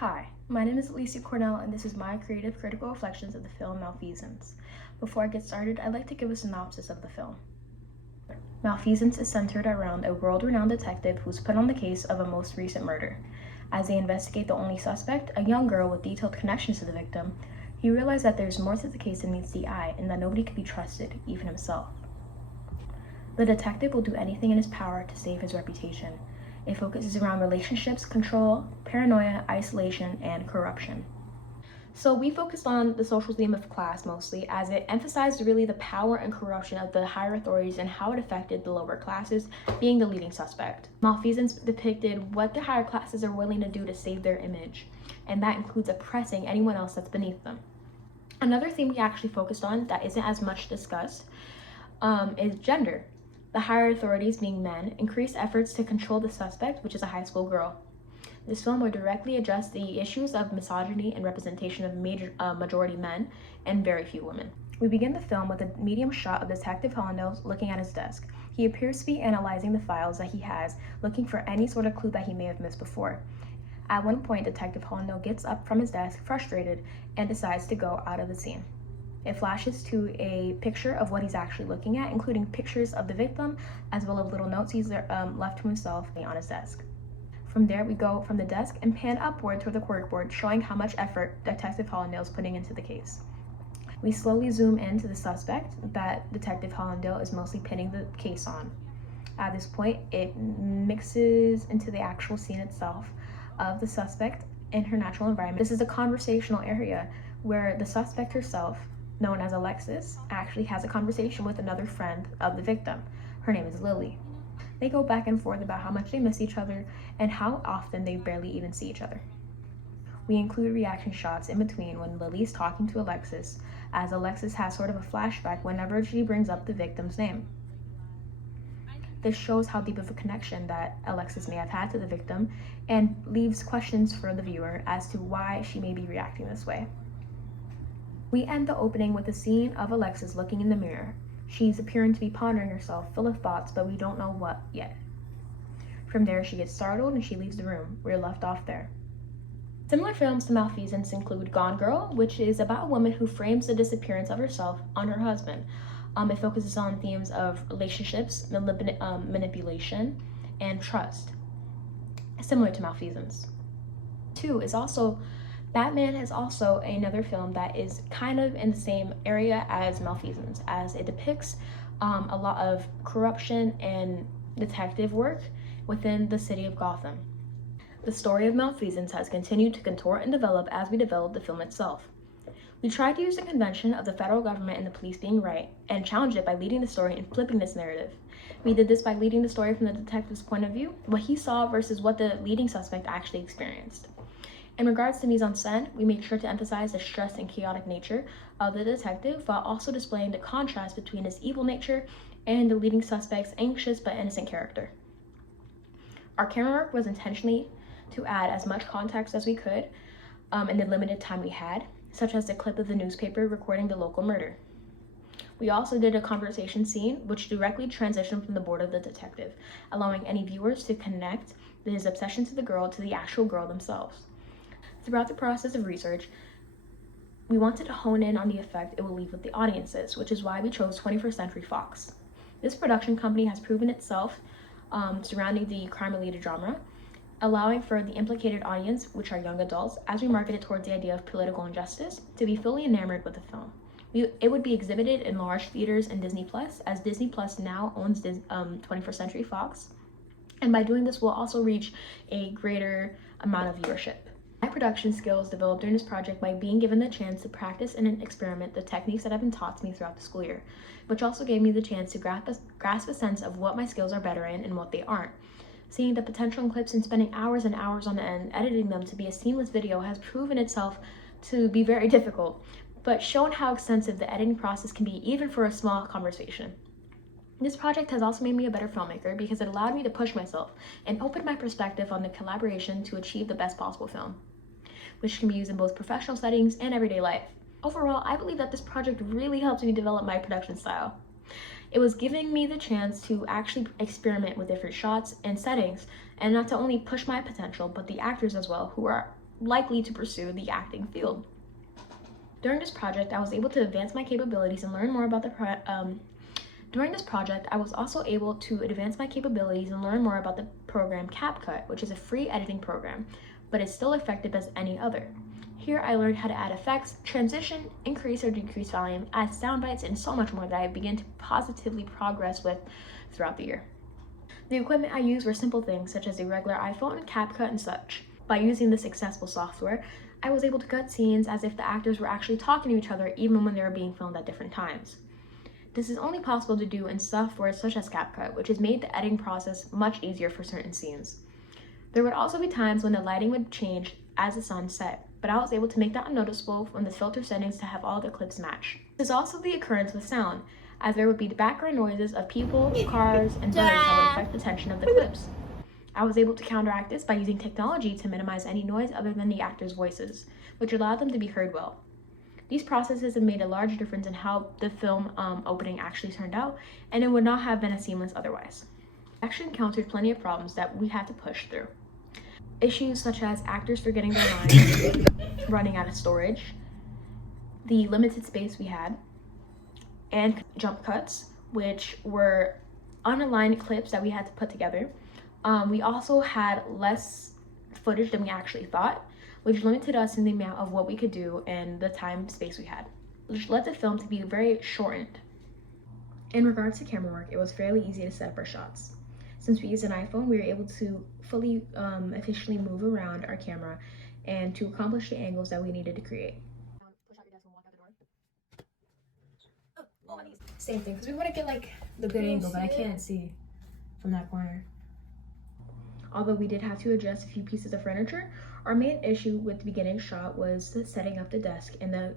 Hi, my name is Alicia Cornell, and this is my creative critical reflections of the film Malfeasance. Before I get started, I'd like to give a synopsis of the film. Malfeasance is centered around a world-renowned detective who's put on the case of a most recent murder. As they investigate the only suspect, a young girl with detailed connections to the victim, he realizes that there's more to the case than meets the eye and that nobody can be trusted, even himself. The detective will do anything in his power to save his reputation. It focuses around relationships, control, paranoia, isolation, and corruption. So we focused on the social theme of class mostly, as it emphasized really the power and corruption of the higher authorities and how it affected the lower classes, being the leading suspect. Malfeasance depicted what the higher classes are willing to do to save their image, and that includes oppressing anyone else that's beneath them. Another theme we actually focused on that isn't as much discussed is gender. The higher authorities, being men, increased efforts to control the suspect, which is a high school girl. This film would directly address the issues of misogyny and representation of majority men and very few women. We begin the film with a medium shot of Detective Hollindale looking at his desk. He appears to be analyzing the files that he has, looking for any sort of clue that he may have missed before. At one point, Detective Hollindale gets up from his desk, frustrated, and decides to go out of the scene. It flashes to a picture of what he's actually looking at, including pictures of the victim, as well as little notes he's left to himself on his desk. From there, we go from the desk and pan upward toward the corkboard, showing how much effort Detective Hollindale is putting into the case. We slowly zoom into the suspect that Detective Hollindale is mostly pinning the case on. At this point, it mixes into the actual scene itself of the suspect in her natural environment. This is a conversational area where the suspect herself, known as Alexis, actually has a conversation with another friend of the victim. Her name is Lily. They go back and forth about how much they miss each other and how often they barely even see each other. We include reaction shots in between when Lily's talking to Alexis, as Alexis has sort of a flashback whenever she brings up the victim's name. This shows how deep of a connection that Alexis may have had to the victim and leaves questions for the viewer as to why she may be reacting this way. We end the opening with a scene of Alexis looking in the mirror. She's appearing to be pondering herself, full of thoughts, but we don't know what yet. From there, she gets startled and she leaves the room. We're left off there. Similar films to Malfeasance include Gone Girl, which is about a woman who frames the disappearance of herself on her husband. It focuses on themes of relationships, manipulation, and trust, similar to Malfeasance. Batman is also another film that is kind of in the same area as Malfeasance, as it depicts a lot of corruption and detective work within the city of Gotham. The story of Malfeasance has continued to contort and develop as we develop the film itself. We tried to use the convention of the federal government and the police being right, and challenge it by leading the story and flipping this narrative. We did this by leading the story from the detective's point of view, what he saw versus what the leading suspect actually experienced. In regards to mise-en-scène, we made sure to emphasize the stressed and chaotic nature of the detective while also displaying the contrast between his evil nature and the leading suspect's anxious but innocent character. Our camera work was intentionally to add as much context as we could in the limited time we had, such as the clip of the newspaper recording the local murder. We also did a conversation scene which directly transitioned from the board of the detective, allowing any viewers to connect his obsession to the girl to the actual girl themselves. Throughout the process of research, we wanted to hone in on the effect it will leave with the audiences, which is why we chose 21st Century Fox. This production company has proven itself surrounding the crime-related genre, allowing for the implicated audience, which are young adults, as we marketed towards the idea of political injustice, to be fully enamored with the film. It would be exhibited in large theaters and Disney Plus, as Disney Plus now owns 21st Century Fox, and by doing this, we'll also reach a greater amount of viewership. My production skills developed during this project by being given the chance to practice and experiment the techniques that have been taught to me throughout the school year, which also gave me the chance to grasp a sense of what my skills are better in and what they aren't. Seeing the potential in clips and spending hours and hours on end editing them to be a seamless video has proven itself to be very difficult, but shown how extensive the editing process can be even for a small conversation. This project has also made me a better filmmaker because it allowed me to push myself and open my perspective on the collaboration to achieve the best possible film, which can be used in both professional settings and everyday life. Overall, I believe that this project really helped me develop my production style. It was giving me the chance to actually experiment with different shots and settings, and not to only push my potential, but the actors as well, who are likely to pursue the acting field. During this project, I was able to advance my capabilities and learn more about During this project, I was also able to advance my capabilities and learn more about the program CapCut, which is a free editing program, but is still effective as any other. Here I learned how to add effects, transition, increase or decrease volume, add sound bites, and so much more that I began to positively progress with throughout the year. The equipment I used were simple things such as a regular iPhone, CapCut, and such. By using this accessible software, I was able to cut scenes as if the actors were actually talking to each other even when they were being filmed at different times. This is only possible to do in software such as CapCut, which has made the editing process much easier for certain scenes. There would also be times when the lighting would change as the sun set, but I was able to make that unnoticeable from the filter settings to have all the clips match. There's also the occurrence with sound, as there would be the background noises of people, cars, and birds that would affect the tension of the clips. I was able to counteract this by using technology to minimize any noise other than the actors' voices, which allowed them to be heard well. These processes have made a large difference in how the film opening actually turned out, and it would not have been as seamless otherwise. I actually encountered plenty of problems that we had to push through. Issues such as actors forgetting their lines, running out of storage, the limited space we had, and jump cuts, which were unaligned clips that we had to put together. We also had less footage than we actually thought, which limited us in the amount of what we could do and the time space we had, which led the film to be very shortened. In regards to camera work, it was fairly easy to set up our shots. Since we used an iPhone, we were able to fully efficiently move around our camera and to accomplish the angles that we needed to create. Push out your desk and walk out the door. Same thing, because we want to get like the good angle, but I can't see from that corner. Although we did have to adjust a few pieces of furniture, our main issue with the beginning shot was the setting up the desk and the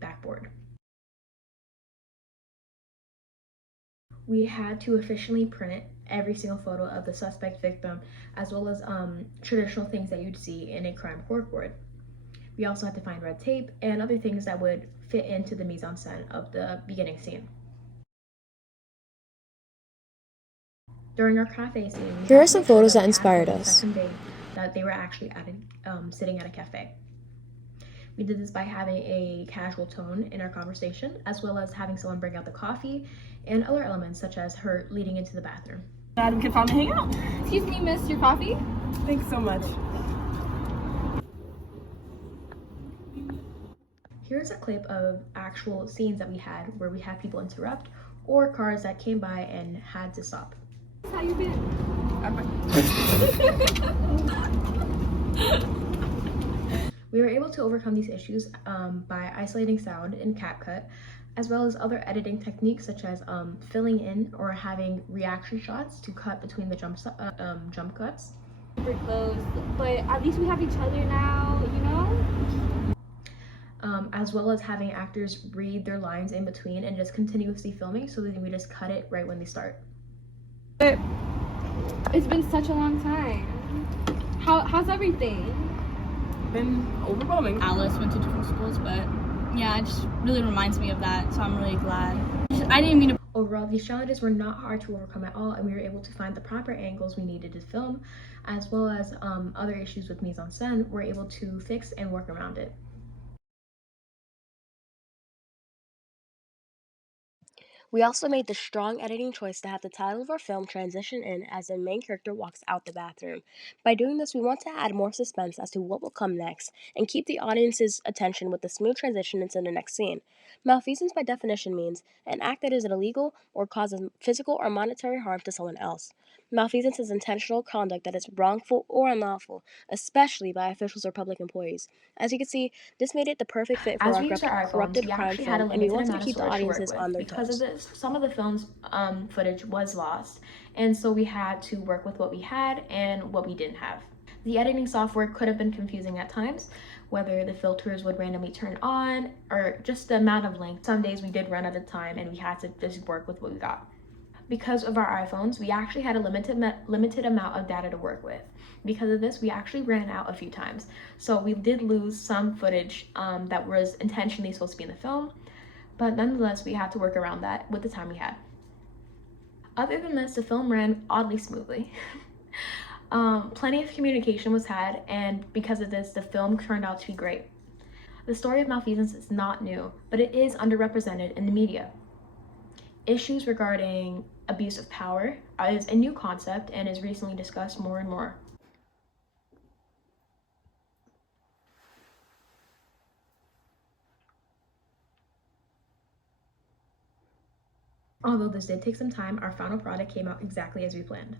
backboard. We had to efficiently print every single photo of the suspect victim, as well as traditional things that you'd see in a crime corkboard. We also had to find red tape and other things that would fit into the mise-en-scène of the beginning scene. During our cafe scene, Here are some photos that inspired us. That they were actually sitting at a cafe. We did this by having a casual tone in our conversation, as well as having someone bring out the coffee and other elements such as her leading into the bathroom. Glad we could finally hang out. Excuse me, miss, your coffee? Thanks so much. Here's a clip of actual scenes that we had where we had people interrupt or cars that came by and had to stop. How you been? We were able to overcome these issues by isolating sound in CapCut, as well as other editing techniques such as filling in or having reaction shots to cut between the jump cuts. Super close, but at least we have each other now, you know? As well as having actors read their lines in between and just continuously filming so that we just cut it right when they start. It's been such a long time. How's everything? Been overwhelming. Alice went to different schools, but yeah, it just really reminds me of that, so I'm really glad. I didn't mean to. Overall, these challenges were not hard to overcome at all, and we were able to find the proper angles we needed to film, as well as other issues with mise-en-scène, we're able to fix and work around it. We also made the strong editing choice to have the title of our film transition in as the main character walks out the bathroom. By doing this, we want to add more suspense as to what will come next and keep the audience's attention with the smooth transition into the next scene. Malfeasance by definition means an act that is illegal or causes physical or monetary harm to someone else. Malfeasance is intentional conduct that is wrongful or unlawful, especially by officials or public employees. As you can see, this made it the perfect fit for our corrupted crime film, and we wanted to keep the audiences on their toes. Because of this, some of the film's footage was lost, and so we had to work with what we had and what we didn't have. The editing software could have been confusing at times, whether the filters would randomly turn on or just the amount of length. Some days we did run out of time and we had to just work with what we got. Because of our iPhones, we actually had a limited amount of data to work with. Because of this, we actually ran out a few times. So we did lose some footage that was intentionally supposed to be in the film, but nonetheless, we had to work around that with the time we had. Other than this, the film ran oddly smoothly. Plenty of communication was had, and because of this, the film turned out to be great. The story of malfeasance is not new, but it is underrepresented in the media. Issues regarding abuse of power is a new concept and is recently discussed more and more. Although this did take some time, our final product came out exactly as we planned.